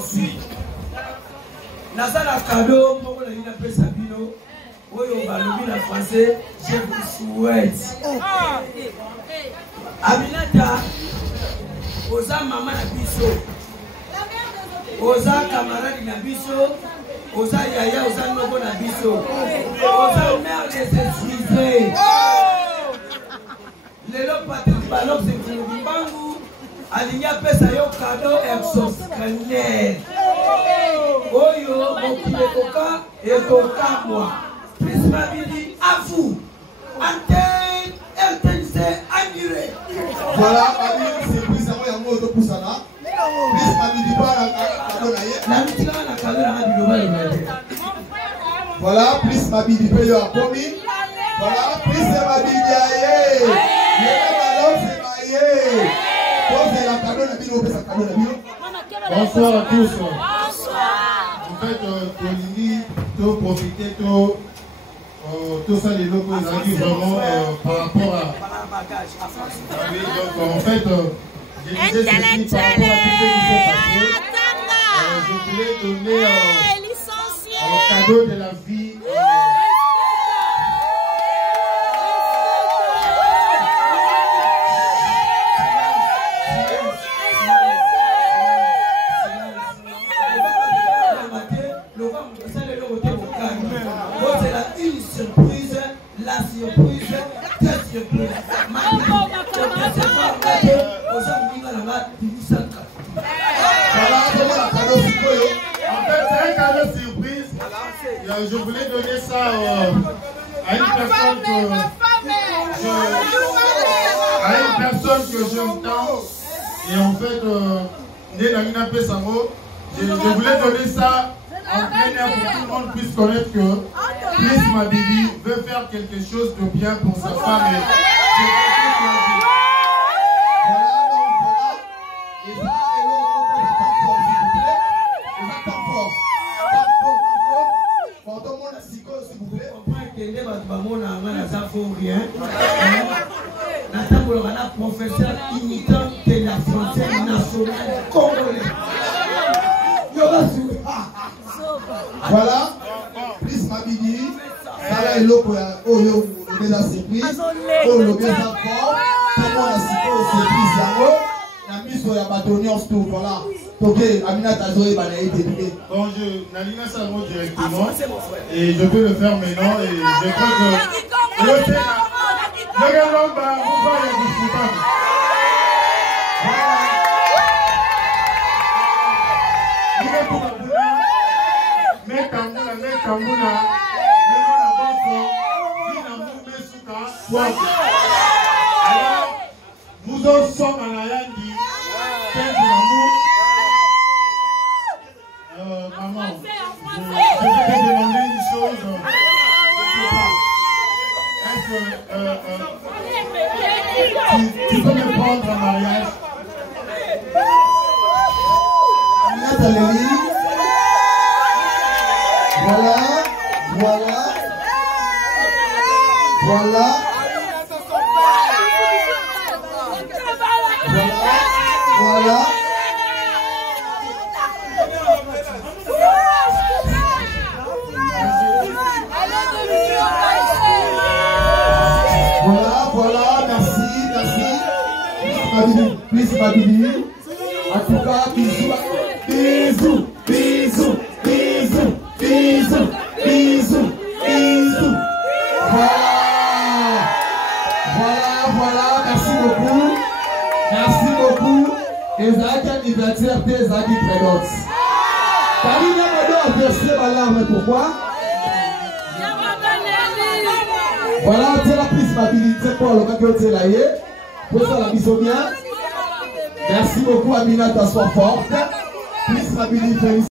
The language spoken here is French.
suis. Nazala cadeau, moi on a une appel Sabino. Oui, on va le dire en français. Je vous souhaite. Aminata, oza maman na biso, oza camarade na biso, oza yaya, oza nobo na biso, oza mère de s'excuser. Lelo Patrick Balok c'est pour Bangu. Alinya pesa yo cadeau exoscalaire. Oyo mokilekoka ekoka moi. Prisma Bidi à vous. Antenne LTC annulée. Voilà, c'est Prisma Yango de Poussana. Prisma Bidi voilà, Prisma Bidi paye à Komi. Voilà, Prisma Bidi aïe. Bonsoir à tous. En fait, Tolini, tout profiter, tout ça, les locaux, ils ont dit vraiment par rapport à. Oui, donc en fait, je disais ceci par rapport à tout ce qui s'est passé. Je voulais donner un cadeau de la vie. Je voulais donner ça à une personne que j'entends. Et en fait, je voulais donner ça en plein air pour que tout le monde puisse connaître que Prisma Bidi veut faire quelque chose de bien pour sa femme. Professeur imitant de la frontière nationale congolaise. Voilà, Prisma Bidi, ça est l'eau pour la surprise, pour le bien fort, comment la surprise, la mise sur la bâtonnière, tout, voilà. Donc, Aminata Zoé va aller aider. Bon, je n'aligne ça directement et je peux le faire maintenant et je crois que le gars va vous voir les discutables. Alors, nous en sommes à la Yandi, maman, je vais te demander une chose. Est-ce que tu peux me prendre en mariage? Voilà, voilà, voilà, voilà. Voilà, merci. Prisma Bidi. En tout cas, bisous. Voilà, merci beaucoup. Et ça a été anniversaire des Zaki Prédox. Karina m'a dit verser ma larme, pourquoi? Voilà, c'est la Prisma Bidi, c'est pour le cas que tu es là. Pour ça, la mission bien. Merci beaucoup, Aminata, sois forte. Prisma Bidi, félicitations.